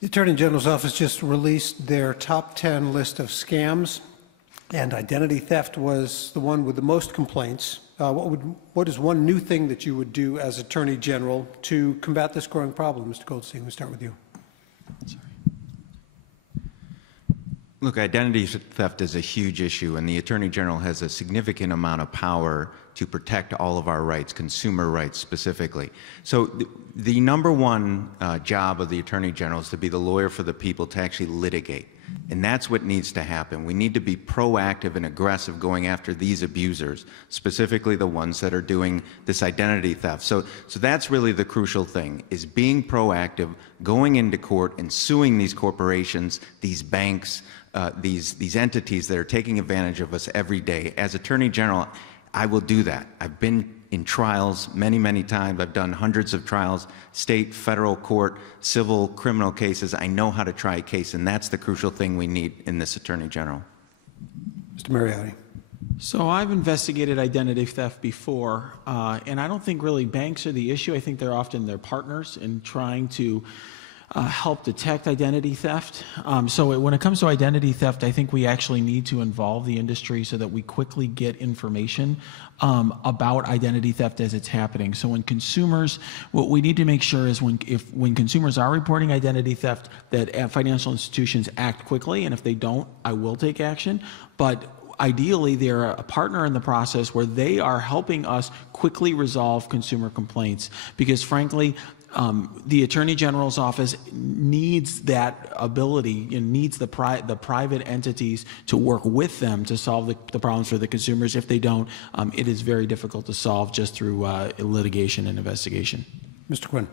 The Attorney General's office just released their top 10 list of scams, and identity theft was the one with the most complaints. What is one new thing that you would do as Attorney General to combat this growing problem? Mr. Goldstein, we'll start with you. Sorry. Look, identity theft is a huge issue, and the Attorney General has a significant amount of power to protect all of our rights, consumer rights specifically. So the number one job of the Attorney General is to be the lawyer for the people, to actually litigate. And that's what needs to happen. We need to be proactive and aggressive going after these abusers, specifically the ones that are doing this identity theft. So that's really the crucial thing, is being proactive, going into court and suing these corporations, these banks, these entities that are taking advantage of us every day. As Attorney General, I will do that. I've been in trials many, many times. I've done hundreds of trials, state, federal court, civil, criminal cases. I know how to try a case, and that's the crucial thing we need in this Attorney General. Mr. Mariotti. So I've investigated identity theft before, and I don't think really banks are the issue. I think they're often their partners in trying to help detect identity theft. So when it comes to identity theft, I think we actually need to involve the industry so that we quickly get information about identity theft as it's happening. So when consumers, what we need to make sure is when consumers are reporting identity theft, that financial institutions act quickly, and if they don't, I will take action. But ideally, they're a partner in the process where they are helping us quickly resolve consumer complaints, because frankly, the Attorney General's office needs that ability and needs the private entities to work with them to solve the problems for the consumers. If they don't, it is very difficult to solve just through litigation and investigation. Mr. Quinn.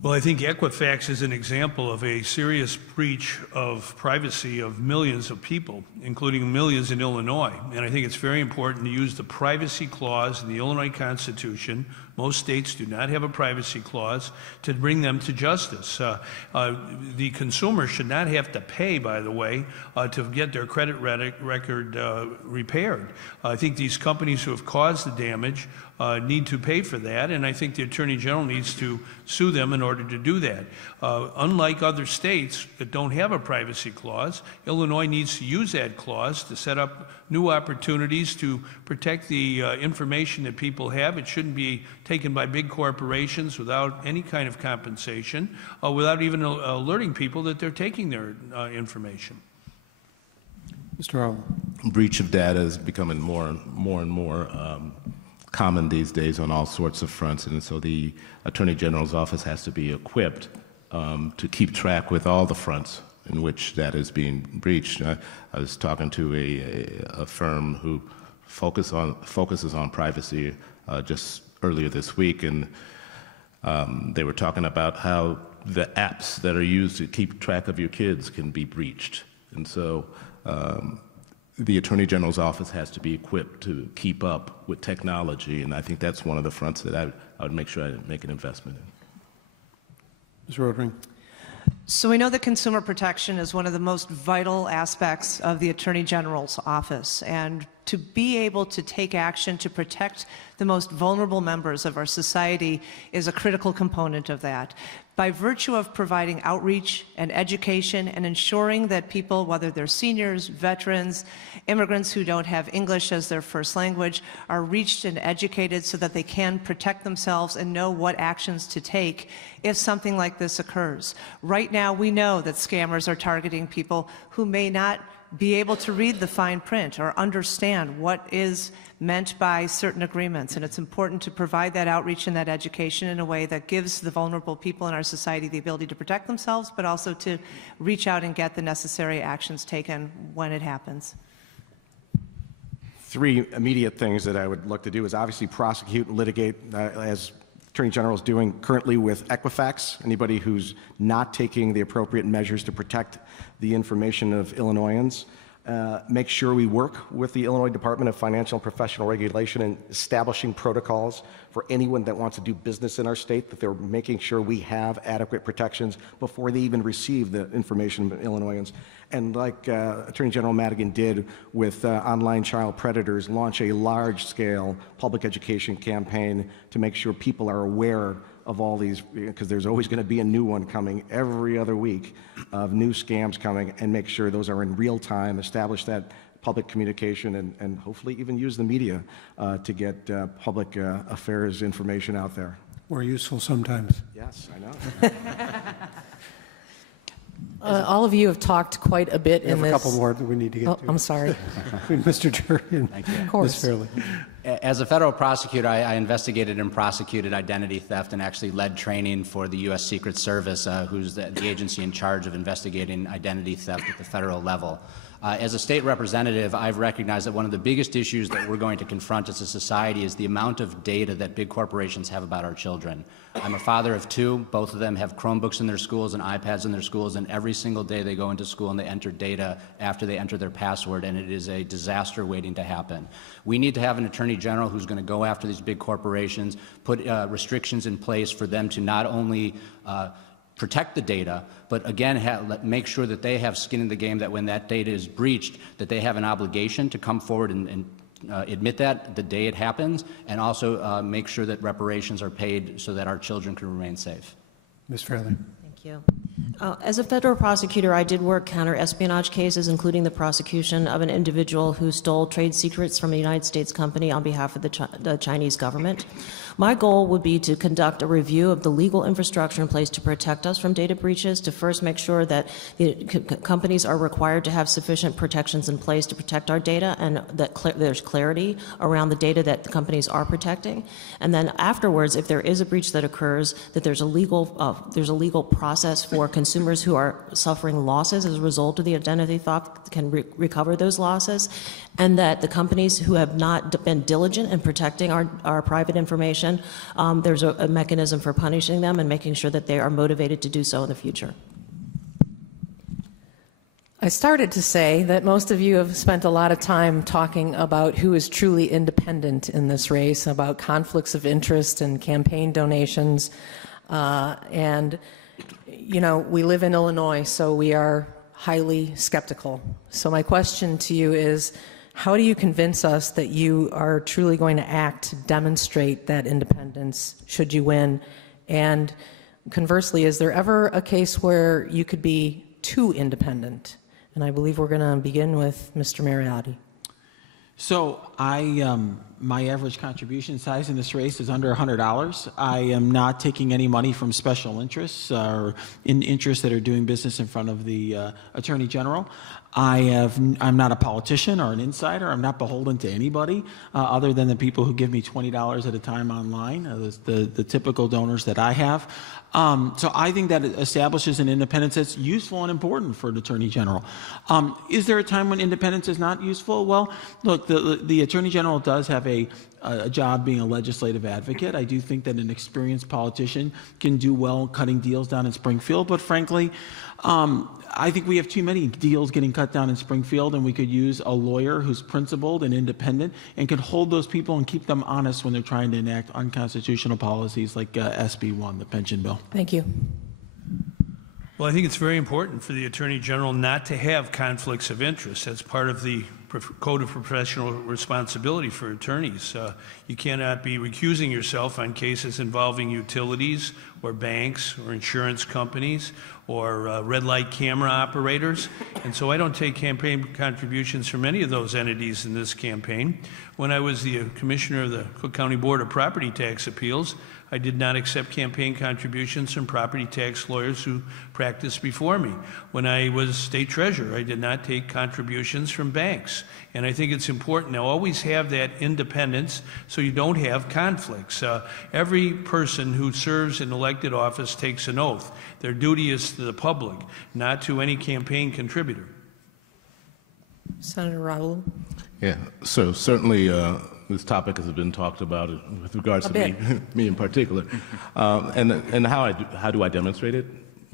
Well, I think Equifax is an example of a serious breach of privacy of millions of people, including millions in Illinois. And I think it's very important to use the privacy clause in the Illinois Constitution. Most states do not have a privacy clause to bring them to justice. The consumer should not have to pay, by the way, to get their credit record repaired. I think these companies who have caused the damage need to pay for that, and I think the Attorney General needs to sue them in order to do that. Unlike other states that don't have a privacy clause, Illinois needs to use that clause to set up new opportunities to protect the information that people have. It shouldn't be taken by big corporations without any kind of compensation, without even alerting people that they're taking their information. Mr. Harlan. Breach of data is becoming more and more common these days on all sorts of fronts, and so the Attorney General's office has to be equipped to keep track with all the fronts in which that is being breached. I was talking to a firm who focuses on privacy just earlier this week, and they were talking about how the apps that are used to keep track of your kids can be breached. And so the Attorney General's office has to be equipped to keep up with technology, and I think that's one of the fronts that I would make sure I make an investment in. Ms. Rodring. So we know that consumer protection is one of the most vital aspects of the Attorney General's office, and to be able to take action to protect the most vulnerable members of our society is a critical component of that. By virtue of providing outreach and education and ensuring that people, whether they're seniors, veterans, immigrants who don't have English as their first language, are reached and educated so that they can protect themselves and know what actions to take if something like this occurs. Right now, we know that scammers are targeting people who may not be able to read the fine print or understand what is meant by certain agreements. And it's important to provide that outreach and that education in a way that gives the vulnerable people in our society the ability to protect themselves, but also to reach out and get the necessary actions taken when it happens. Three immediate things that I would look to do is obviously prosecute and litigate, as Attorney General is doing currently with Equifax. Anybody who's not taking the appropriate measures to protect the information of Illinoisans. Make sure we work with the Illinois Department of Financial and Professional Regulation in establishing protocols for anyone that wants to do business in our state, that they're making sure we have adequate protections before they even receive the information of Illinoisans. And like Attorney General Madigan did with online child predators, launch a large-scale public education campaign to make sure people are aware of all these, because there's always going to be a new one coming every other week of new scams coming, and make sure those are in real time, establish that public communication, and hopefully even use the media to get public affairs information out there. We're useful sometimes. Yes, I know. All of you have talked quite a bit We in have this. a couple more that we need to get Oh, to. I'm sorry. Mr. Jury and Of course. Ms. Fairley. As a federal prosecutor, I investigated and prosecuted identity theft and actually led training for the U.S. Secret Service, who's the agency in charge of investigating identity theft at the federal level. As a state representative, I've recognized that one of the biggest issues that we're going to confront as a society is the amount of data that big corporations have about our children. I'm a father of two. Both of them have Chromebooks in their schools and iPads in their schools, and every single day they go into school and they enter data after they enter their password, and it is a disaster waiting to happen. We need to have an attorney general who's going to go after these big corporations, put restrictions in place for them to not only protect the data, but again, make sure that they have skin in the game, that when that data is breached, that they have an obligation to come forward and admit that the day it happens, and also make sure that reparations are paid so that our children can remain safe. Ms. Fairley. Thank you. As a federal prosecutor, I did work counter-espionage cases, including the prosecution of an individual who stole trade secrets from a United States company on behalf of the Chinese government. My goal would be to conduct a review of the legal infrastructure in place to protect us from data breaches, to first make sure that the companies are required to have sufficient protections in place to protect our data, and that there's clarity around the data that the companies are protecting. And then afterwards, if there is a breach that occurs, that there's a legal process for consumers who are suffering losses as a result of the identity theft can recover those losses, and that the companies who have not been diligent in protecting our private information, there's a mechanism for punishing them and making sure that they are motivated to do so in the future. I started to say that most of you have spent a lot of time talking about who is truly independent in this race, about conflicts of interest and campaign donations. And, you know, we live in Illinois, so we are highly skeptical. So my question to you is, how do you convince us that you are truly going to act to demonstrate that independence should you win? And conversely, is there ever a case where you could be too independent? And I believe we're going to begin with Mr. Mariotti. So my average contribution size in this race is under $100. I am not taking any money from special interests or interests that are doing business in front of the Attorney General. I'm not a politician or an insider. I'm not beholden to anybody other than the people who give me $20 at a time online, the typical donors that I have. So I think that it establishes an independence that's useful and important for an Attorney General. Is there a time when independence is not useful? Well, look, the Attorney General does have a job being a legislative advocate. I do think that an experienced politician can do well cutting deals down in Springfield, but frankly, I think we have too many deals getting cut down in Springfield, and we could use a lawyer who's principled and independent and could hold those people and keep them honest when they're trying to enact unconstitutional policies like SB 1, the pension bill. Thank you. Well, I think it's very important for the Attorney General not to have conflicts of interest. That's part of the Code of Professional Responsibility for attorneys. You cannot be recusing yourself on cases involving utilities or banks or insurance companies or red light camera operators. And so I don't take campaign contributions from any of those entities in this campaign. When I was the commissioner of the Cook County Board of Property Tax Appeals, I did not accept campaign contributions from property tax lawyers who practiced before me. When I was state treasurer, I did not take contributions from banks. And I think it's important to always have that independence so you don't have conflicts. Every person who serves in elected office takes an oath. Their duty is to the public, not to any campaign contributor. Senator Raul. Yeah, so certainly this topic has been talked about with regards to me in particular. And how do I demonstrate it?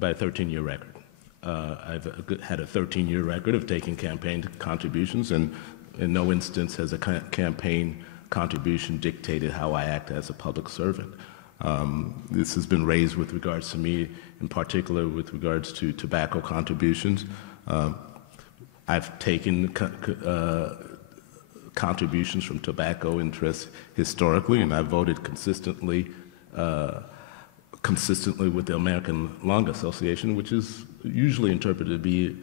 By a 13-year record. I've had a 13-year record of taking campaign contributions, and in no instance has a campaign contribution dictated how I act as a public servant. This has been raised with regards to me, in particular with regards to tobacco contributions. I've taken contributions from tobacco interests historically, and I've voted consistently consistently with the American Lung Association, which is usually interpreted to be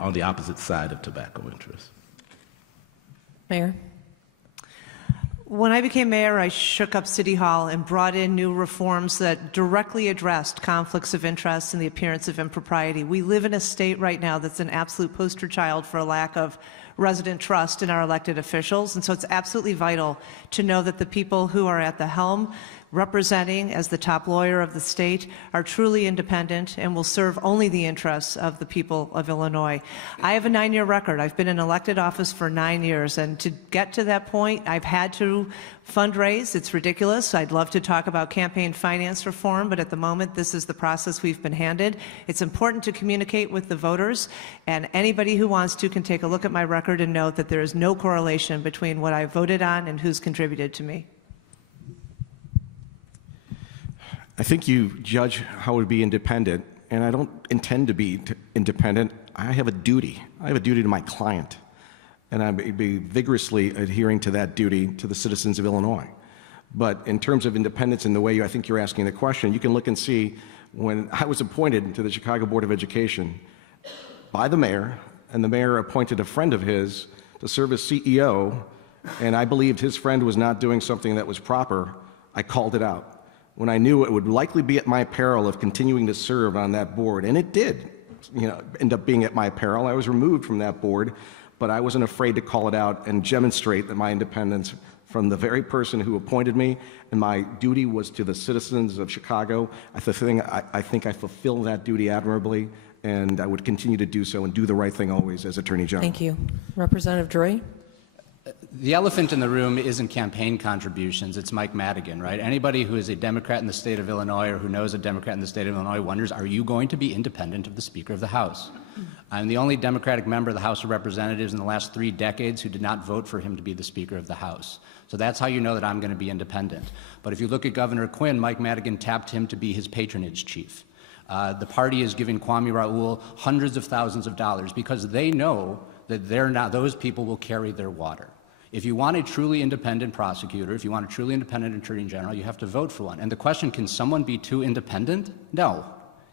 on the opposite side of tobacco interests. Mayor? When I became mayor, I shook up City Hall and brought in new reforms that directly addressed conflicts of interest and the appearance of impropriety. We live in a state right now that's an absolute poster child for a lack of resident trust in our elected officials, and so it's absolutely vital to know that the people who are at the helm representing as the top lawyer of the state are truly independent and will serve only the interests of the people of Illinois. I have a 9-year record. I've been in elected office for 9 years, and to get to that point, I've had to fundraise. It's ridiculous. I'd love to talk about campaign finance reform, but at the moment, this is the process we've been handed. It's important to communicate with the voters, and anybody who wants to can take a look at my record and note that there is no correlation between what I voted on and who's contributed to me. I think you judge how to be independent, and I don't intend to be independent. I have a duty. I have a duty to my client, and I'd be vigorously adhering to that duty to the citizens of Illinois. But in terms of independence and the way I think you're asking the question, you can look and see when I was appointed to the Chicago Board of Education by the mayor, and the mayor appointed a friend of his to serve as CEO, and I believed his friend was not doing something that was proper, I called it out. When I knew it would likely be at my peril of continuing to serve on that board, and it did, end up being at my peril. I was removed from that board, but I wasn't afraid to call it out and demonstrate that my independence from the very person who appointed me, and my duty was to the citizens of Chicago. I think I fulfill that duty admirably, and I would continue to do so and do the right thing always as Attorney General. Thank you. Representative Drury? The elephant in the room isn't campaign contributions, it's Mike Madigan, right? Anybody who is a Democrat in the state of Illinois or who knows a Democrat in the state of Illinois wonders, are you going to be independent of the Speaker of the House? I'm the only Democratic member of the House of Representatives in the last 3 decades who did not vote for him to be the Speaker of the House. So that's how you know that I'm going to be independent. But if you look at Governor Quinn, Mike Madigan tapped him to be his patronage chief. The party is giving Kwame Raoul hundreds of thousands of dollars because they know that those people will carry their water. If you want a truly independent prosecutor, if you want a truly independent attorney general, you have to vote for one. And the question, can someone be too independent? No.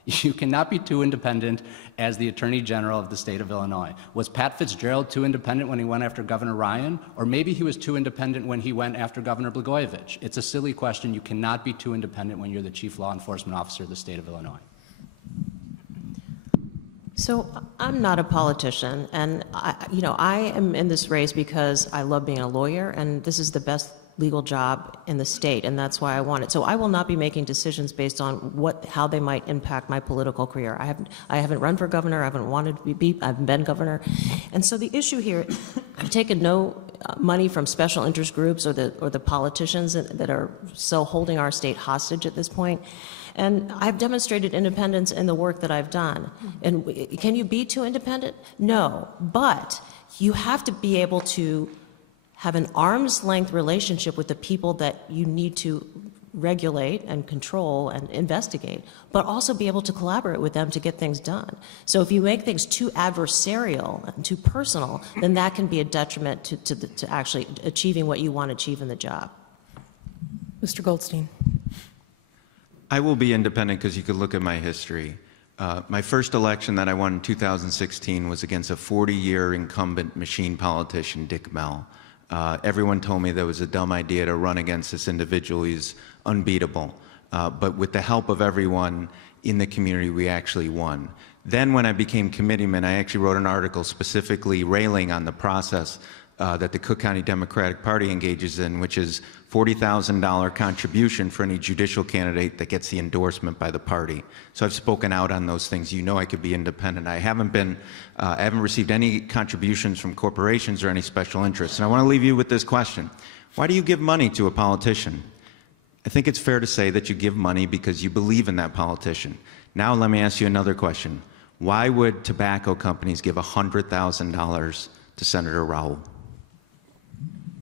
You cannot be too independent as the attorney general of the state of Illinois. Was Pat Fitzgerald too independent when he went after Governor Ryan? Or maybe he was too independent when he went after Governor Blagojevich. It's a silly question. You cannot be too independent when you're the chief law enforcement officer of the state of Illinois. So I'm not a politician, and I am in this race because I love being a lawyer, and this is the best legal job in the state, and that's why I want it. So I will not be making decisions based on how they might impact my political career. I haven't run for governor. I haven't wanted to be. I haven't been governor, and so the issue here, I've taken no money from special interest groups or the politicians that are so holding our state hostage at this point. And I've demonstrated independence in the work that I've done. And can you be too independent? No, but you have to be able to have an arm's length relationship with the people that you need to regulate and control and investigate, but also be able to collaborate with them to get things done. So if you make things too adversarial and too personal, then that can be a detriment to actually achieving what you want to achieve in the job. Mr. Goldstein. I will be independent because you could look at my history. My first election that I won in 2016 was against a 40-year incumbent machine politician, Dick Mell. Everyone told me that was a dumb idea to run against this individual. He's unbeatable. But with the help of everyone in the community, we actually won. Then when I became committeeman, I actually wrote an article specifically railing on the process that the Cook County Democratic Party engages in, which is $40,000 contribution for any judicial candidate that gets the endorsement by the party. So I've spoken out on those things. You know I could be independent. I haven't received any contributions from corporations or any special interests. And I want to leave you with this question. Why do you give money to a politician? I think it's fair to say that you give money because you believe in that politician. Now let me ask you another question. Why would tobacco companies give $100,000 to Senator Raoul?